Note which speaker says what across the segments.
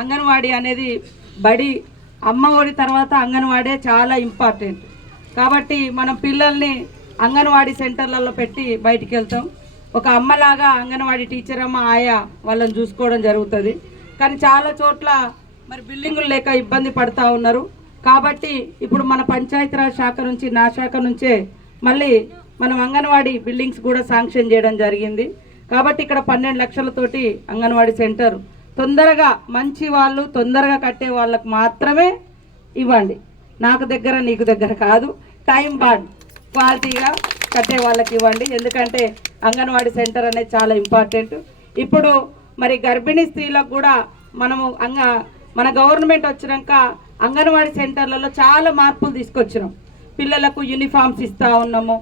Speaker 1: అంగన్వాడీ అనేది బడి అమ్మ ఒడి తర్వాత అంగన్వాడే చాలా ఇంపార్టెంట్. కాబట్టి మనం పిల్లల్ని అంగన్వాడీ సెంటర్లలో పెట్టి బయటికి వెళ్తాం ఒక అమ్మలాగా అంగన్వాడీ టీచర్ అమ్మ ఆయా వాళ్ళని చూసుకోవడం జరుగుతుంది. కానీ చాలా చోట్ల మరి బిల్డింగులు లేక ఇబ్బంది పడతా ఉన్నారు. కాబట్టి ఇప్పుడు మన పంచాయతీరాజ్ శాఖ నుంచి నా శాఖ నుంచే మళ్ళీ మనం అంగన్వాడీ బిల్డింగ్స్ కూడా శాంక్షన్ చేయడం జరిగింది. కాబట్టి ఇక్కడ పన్నెండు లక్షలతోటి అంగన్వాడీ సెంటర్ తొందరగా మంచి వాళ్ళు తొందరగా కట్టే వాళ్ళకు మాత్రమే ఇవ్వండి. నాకు దగ్గర నీకు దగ్గర కాదు. టైం బాండ్ క్వాలిటీగా కట్టే వాళ్ళకి ఇవ్వండి. ఎందుకంటే అంగన్వాడీ సెంటర్ అనేది చాలా ఇంపార్టెంట్ ఇప్పుడు మరి గర్భిణీ స్త్రీలకు కూడా మనము అంగ మన గవర్నమెంట్ వచ్చినాక అంగన్వాడీ సెంటర్లలో చాలా మార్పులు తీసుకొచ్చినాం. పిల్లలకు యూనిఫామ్స్ ఇస్తూ ఉన్నాము.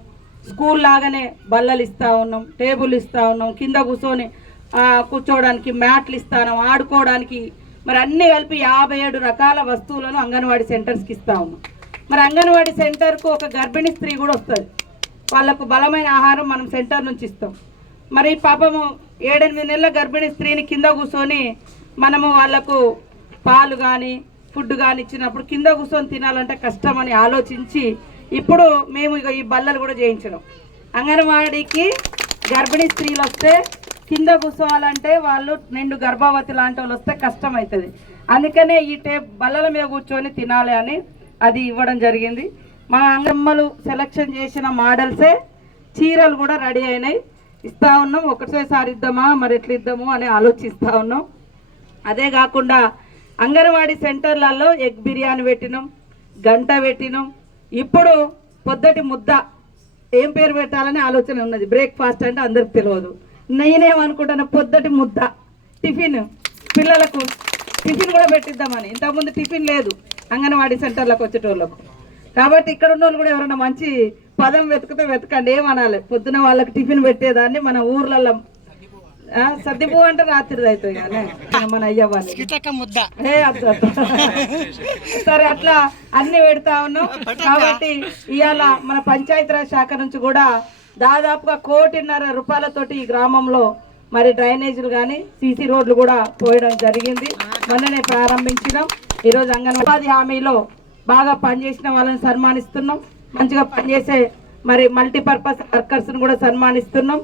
Speaker 1: స్కూల్ లాగానే బల్లలు ఇస్తూ ఉన్నాం టేబుల్ ఇస్తూ ఉన్నాం. కింద కూర్చొని కూర్చోవడానికి మ్యాట్లు ఇస్తాను ఆడుకోవడానికి. మరి అన్నీ కలిపి యాభై ఏడు రకాల వస్తువులను అంగన్వాడీ సెంటర్స్కి ఇస్తా ఉన్నాం మరి అంగన్వాడీ సెంటర్కు ఒక గర్భిణీ స్త్రీ కూడా వస్తుంది. వాళ్ళకు బలమైన ఆహారం మనం సెంటర్ నుంచి ఇస్తాం. మరి పాపము ఏడెనిమిది నెలల గర్భిణీ స్త్రీని కింద కూర్చొని మనము వాళ్ళకు పాలు కానీ ఫుడ్ కానీ ఇచ్చినప్పుడు కింద కూర్చొని తినాలంటే కష్టమని ఆలోచించి ఇప్పుడు మేము ఇక ఈ బల్లలు కూడా చేయించడం. అంగన్వాడీకి గర్భిణీ స్త్రీలు వస్తే కింద కూర్చోవాలంటే వాళ్ళు నిండు గర్భవతి లాంటి వాళ్ళు వస్తే కష్టం అవుతుంది అందుకనే ఈ టేప్ బల్లల మీద కూర్చొని తినాలి అని అది ఇవ్వడం జరిగింది. మా అంగమ్మలు సెలక్షన్ చేసిన మోడల్సే చీరలు కూడా రెడీ అయినాయి. ఇస్తా ఉన్నాం ఒకటేసారి ఇద్దామా మరి ఎట్లా ఇద్దాము అని ఆలోచిస్తూ ఉన్నాం. అదే కాకుండా అంగన్వాడీ సెంటర్లలో ఎగ్ బిర్యానీ పెట్టినాం గంట పెట్టినాం. ఇప్పుడు పొద్దటి ముద్ద ఏం పేరు పెట్టాలని ఆలోచన ఉన్నది. బ్రేక్ఫాస్ట్ అంటే అందరికి తెలియదు. నేనేమనుకుంటాను పొద్దటి ముద్ద. టిఫిన్ పిల్లలకు టిఫిన్ కూడా పెట్టిద్దామని. ఇంతకుముందు టిఫిన్ లేదు అంగన్వాడీ సెంటర్లకు వచ్చేటోళ్ళకు. కాబట్టి ఇక్కడ ఉన్న వాళ్ళు కూడా ఎవరైనా మంచి పదం వెతికితే వెతకండి ఏమనాలి? పొద్దున వాళ్ళకి టిఫిన్ పెట్టేదాన్ని మన ఊర్లలో సర్దిపూ అంటే రాత్రిది అవుతుంది కానీ మన అద్దు. సరే అట్లా అన్ని పెడతా ఉన్నాం. కాబట్టి ఇవాళ మన పంచాయతీరాజ్ శాఖ నుంచి కూడా దాదాపుగా కోటిన్నర రూపాయలతోటి ఈ గ్రామంలో మరి డ్రైనేజీలు కానీ సీసీ రోడ్లు కూడా పోయడం జరిగింది. మొన్ననే ప్రారంభించినాం. ఈరోజు అంగన్వాడీ హామీలో బాగా పనిచేసిన వాళ్ళని సన్మానిస్తున్నాం. మంచిగా పనిచేసే మరి మల్టీపర్పస్ వర్కర్స్ని కూడా సన్మానిస్తున్నాం.